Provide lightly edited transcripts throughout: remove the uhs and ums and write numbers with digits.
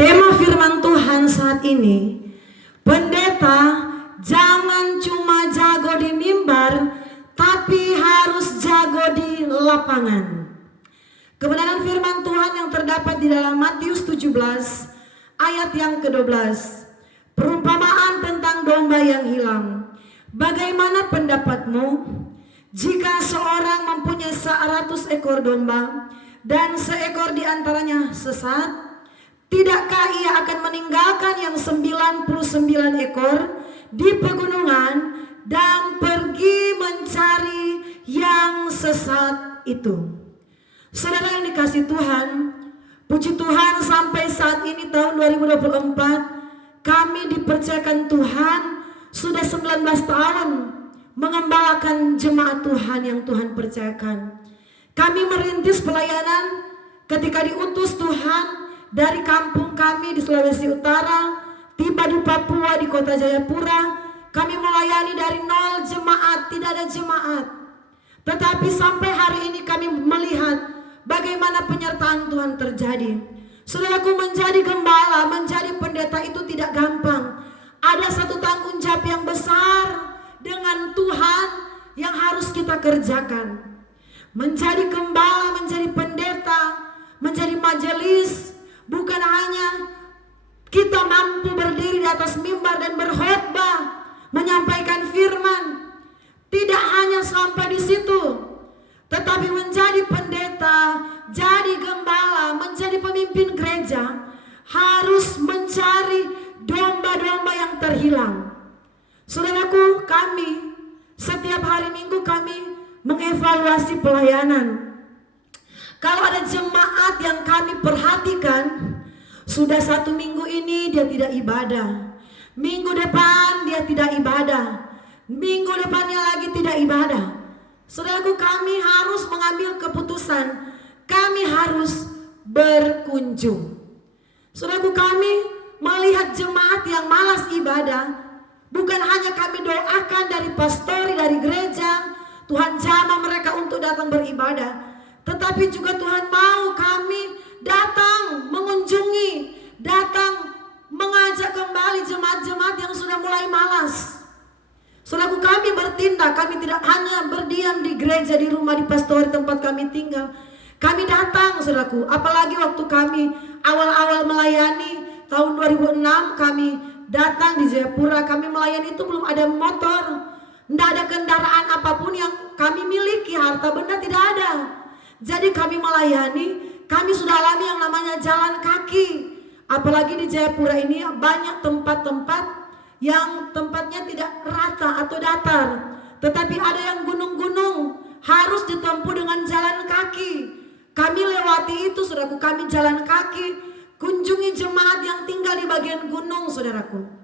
Tema firman Tuhan saat ini, pendeta jangan cuma jago di mimbar, tapi harus jago di lapangan. Kebenaran firman Tuhan yang terdapat di dalam Matius 17 ayat yang ke-12. Perumpamaan tentang domba yang hilang. Bagaimana pendapatmu jika seorang mempunyai 100 ekor domba dan seekor di antaranya sesat? Tidakkah ia akan meninggalkan yang 99 ekor di pegunungan dan pergi mencari yang sesat itu? Saudara yang dikasihi Tuhan, puji Tuhan sampai saat ini tahun 2024 kami dipercayakan Tuhan sudah 19 tahun mengembalakan jemaat Tuhan yang Tuhan percayakan. Kami merintis pelayanan ketika diutus Tuhan dari kampung kami di Sulawesi Utara, tiba di Papua di kota Jayapura. Kami melayani dari 0 jemaat, tidak ada jemaat. Tetapi sampai hari ini kami melihat bagaimana penyertaan Tuhan terjadi. Saudaraku, menjadi gembala, menjadi pendeta itu tidak gampang. Ada satu tanggung jawab yang besar dengan Tuhan yang harus kita kerjakan. Menjadi gembala, menjadi pendeta, menjadi majelis, bukan hanya kita mampu berdiri di atas mimbar dan berkhotbah, menyampaikan firman. Tidak hanya sampai di situ, tetapi menjadi pendeta, jadi gembala, menjadi pemimpin gereja, harus mencari domba-domba yang terhilang. Saudaraku, kami setiap hari Minggu kami mengevaluasi pelayanan. Kalau ada jemaat yang kami perhatikan, sudah 1 minggu ini dia tidak ibadah, minggu depan dia tidak ibadah, minggu depannya lagi tidak ibadah. Saudaraku, kami harus mengambil keputusan, kami harus berkunjung. Saudaraku, kami melihat jemaat yang malas ibadah, bukan hanya kami doakan dari pastori, dari gereja, Tuhan jamah mereka untuk datang beribadah, tetapi juga Tuhan mau kami datang mengunjungi, datang mengajak kembali jemaat-jemaat yang sudah mulai malas. Saudaraku, kami bertindak, kami tidak hanya berdiam di gereja, di rumah, di pastori tempat kami tinggal. Kami datang, saudaraku, apalagi waktu kami awal-awal melayani tahun 2006, kami datang di Jayapura, kami melayani itu belum ada motor, tidak ada kendaraan apapun yang kami miliki, harta benda tidak ada. Jadi kami melayani, kami sudah alami yang namanya jalan kaki. Apalagi di Jayapura ini banyak tempat-tempat yang tempatnya tidak rata atau datar, tetapi ada yang gunung-gunung, harus ditempuh dengan jalan kaki. Kami lewati itu, saudaraku, kami jalan kaki, kunjungi jemaat yang tinggal di bagian gunung, saudaraku.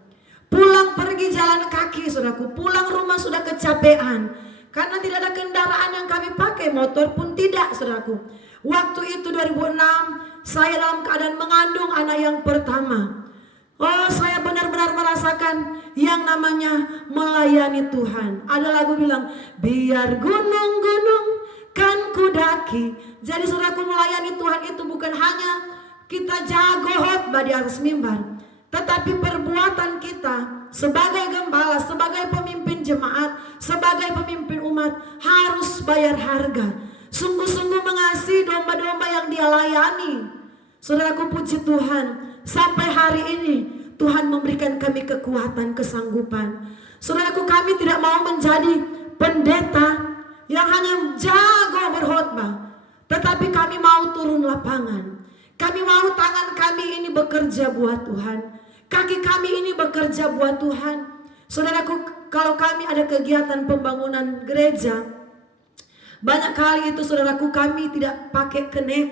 Pulang pergi jalan kaki, saudaraku, pulang rumah sudah kecapean, karena tidak ada kendaraan yang kami pakai, motor pun tidak, saudaraku. Waktu itu 2006, saya dalam keadaan mengandung anak yang pertama. Oh, saya benar-benar merasakan yang namanya melayani Tuhan. Ada lagu bilang, biar gunung-gunung kan kudaki. Jadi saudaraku, melayani Tuhan itu bukan hanya kita jago khotbah di atas mimbar, tetapi perbuatan kita sebagai gembala, sebagai pemimpin jemaat, sebagai pemimpin umat harus bayar harga. Sungguh-sungguh mengasihi domba-domba yang dia layani. Saudaraku, puji Tuhan, sampai hari ini Tuhan memberikan kami kekuatan, kesanggupan. Saudaraku, kami tidak mau menjadi pendeta yang hanya jago berkhotbah, tetapi kami mau turun lapangan. Kami mau tangan kami ini bekerja buat Tuhan, kaki kami ini bekerja buat Tuhan. Saudaraku, kalau kami ada kegiatan pembangunan gereja, banyak kali itu saudaraku kami tidak pakai kenek.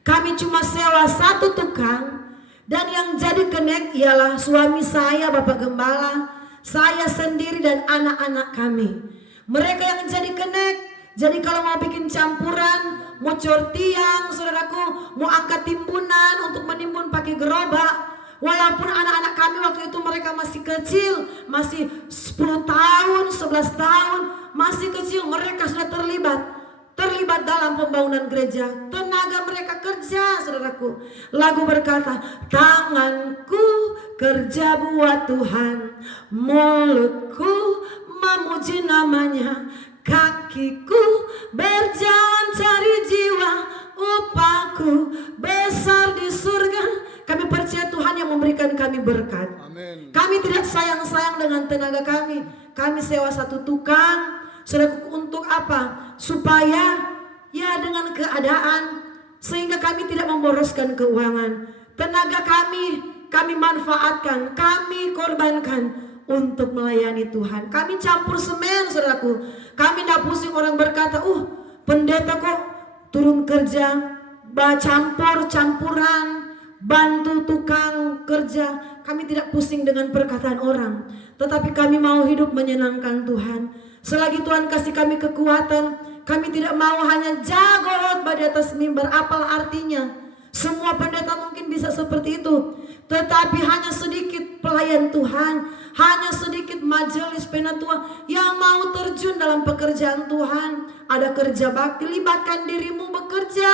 Kami cuma sewa satu tukang, dan yang jadi kenek ialah suami saya, Bapak Gembala, saya sendiri dan anak-anak kami. Mereka yang jadi kenek. Jadi kalau mau bikin campuran, mau cor tiang, saudaraku, mau angkat timbunan untuk menimbun pakai gerobak, walaupun anak-anak kami waktu itu mereka masih kecil, masih 10 tahun, 11 tahun, masih kecil, mereka sudah terlibat. terlibat dalam pembangunan gereja. Tenaga mereka kerja, saudaraku. Lagu berkata, tanganku kerja buat Tuhan, mulutku memuji namanya, kakiku berjalan cari jiwa, upahku besar di surga. Kami percaya Tuhan yang memberikan kami berkat. Amin. Kami tidak sayang-sayang dengan tenaga kami. Kami sewa satu tukang, saudaraku, untuk apa? Supaya ya dengan keadaan, sehingga kami tidak memboroskan keuangan. Tenaga kami manfaatkan, kami korbankan untuk melayani Tuhan. Kami campur semen, saudaraku. Kami tidak pusing orang berkata, pendeta kok turun kerja, campuran, bantu tukang kerja. Kami tidak pusing dengan perkataan orang, tetapi kami mau hidup menyenangkan Tuhan. Selagi Tuhan kasih kami kekuatan, kami tidak mau hanya jago khotbah di atas mimbar. Apalah artinya? Semua pendeta mungkin bisa seperti itu, tetapi hanya sedikit pelayan Tuhan, hanya sedikit majelis penatua yang mau terjun dalam pekerjaan Tuhan. Ada kerja bakti, libatkan dirimu bekerja.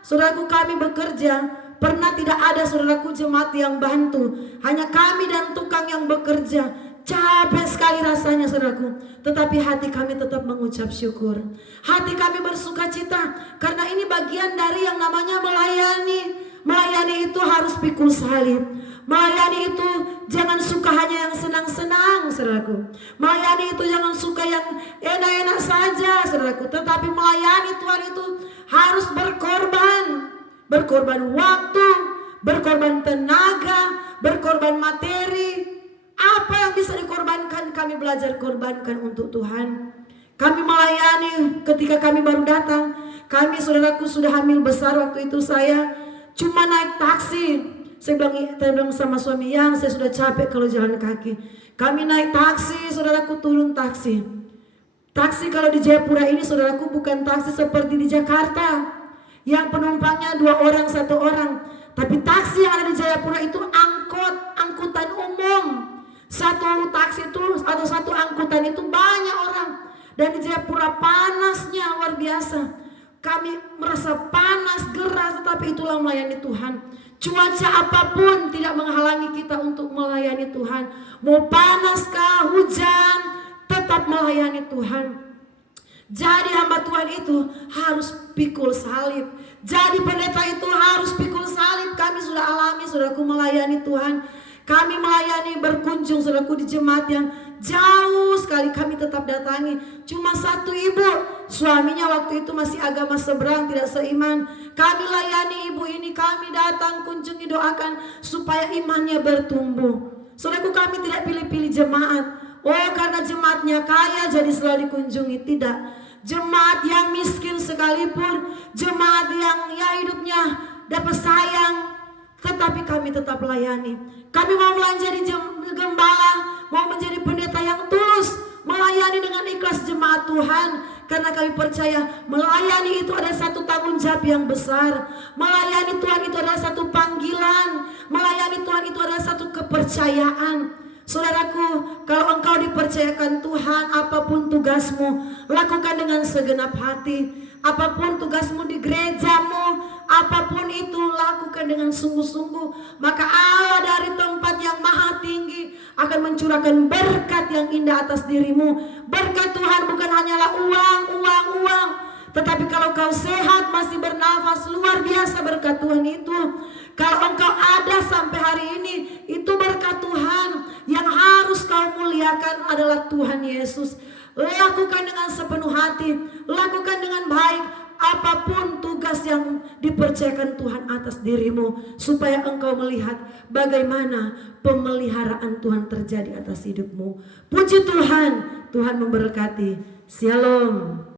Saudaraku, kami bekerja. Pernah tidak ada, saudaraku, jemaat yang bantu, hanya kami dan tukang yang bekerja. Capek sekali rasanya, saudaraku, tetapi hati kami tetap mengucap syukur. Hati kami bersuka cita, karena ini bagian dari yang namanya melayani. Melayani itu harus pikul salib. Melayani itu jangan suka hanya yang senang-senang, saudaraku. Melayani itu jangan suka yang enak-enak saja, saudaraku. Tetapi melayani Tuhan itu harus berkorban. Berkorban waktu, berkorban tenaga, berkorban materi. Apa yang bisa dikorbankan, kami belajar korbankan untuk Tuhan. Kami melayani ketika kami baru datang. Kami, saudaraku, sudah hamil besar waktu itu. Saya cuma naik taksi. Saya bilang sama suami, yang saya sudah capek kalau jalan kaki. Kami naik taksi, saudaraku, turun taksi. Taksi kalau di Jayapura ini, saudaraku, bukan taksi seperti di Jakarta yang penumpangnya 2 orang 1 orang. Tapi taksi yang ada di Jayapura itu angkutan umum. Satu taksi itu atau satu angkutan itu banyak orang. Dan di Jayapura panasnya luar biasa. Kami merasa panas, geras, tetapi itulah melayani Tuhan. Cuaca apapun tidak menghalangi kita untuk melayani Tuhan. Mau panaskah, hujan, tetap melayani Tuhan. Jadi hamba Tuhan itu harus pikul salib. Jadi pendeta itu harus pikul salib. Kami sudah alami, saudaraku, melayani Tuhan. Kami melayani berkunjung, saudaraku, di jemaat yang jauh sekali kami tetap datangi. Cuma satu ibu, suaminya waktu itu masih agama seberang, tidak seiman. Kami layani ibu ini, kami datang, kunjungi, doakan supaya imannya bertumbuh. Saudaraku, kami tidak pilih-pilih jemaat. Karena jemaatnya kaya jadi selalu dikunjungi. Tidak. Jemaat yang miskin sekalipun, jemaat yang hidupnya dapat sayang, tetapi kami tetap layani. Kami mau menjadi gembala, mau menjadi pendeta yang tulus, melayani dengan ikhlas jemaat Tuhan. Karena kami percaya melayani itu adalah satu tanggung jawab yang besar. Melayani Tuhan itu adalah satu panggilan. Melayani Tuhan itu adalah satu kepercayaan. Saudaraku, kalau engkau dipercayakan Tuhan, apapun tugasmu, lakukan dengan segenap hati. Apapun tugasmu di gerejamu, apapun itu, lakukan dengan sungguh-sungguh. Maka Allah dari tempat yang maha tinggi akan mencurahkan berkat yang indah atas dirimu. Berkat Tuhan bukan hanyalah uang. Tetapi kalau kau sehat, masih bernafas, luar biasa berkat Tuhan itu. Kalau engkau ada sampai hari ini, itu berkat Tuhan. Yang harus kau muliakan adalah Tuhan Yesus. Lakukan dengan sepenuh hati, lakukan dengan baik apapun tugas yang dipercayakan Tuhan atas dirimu, supaya engkau melihat bagaimana pemeliharaan Tuhan terjadi atas hidupmu. Puji Tuhan, Tuhan memberkati. Shalom.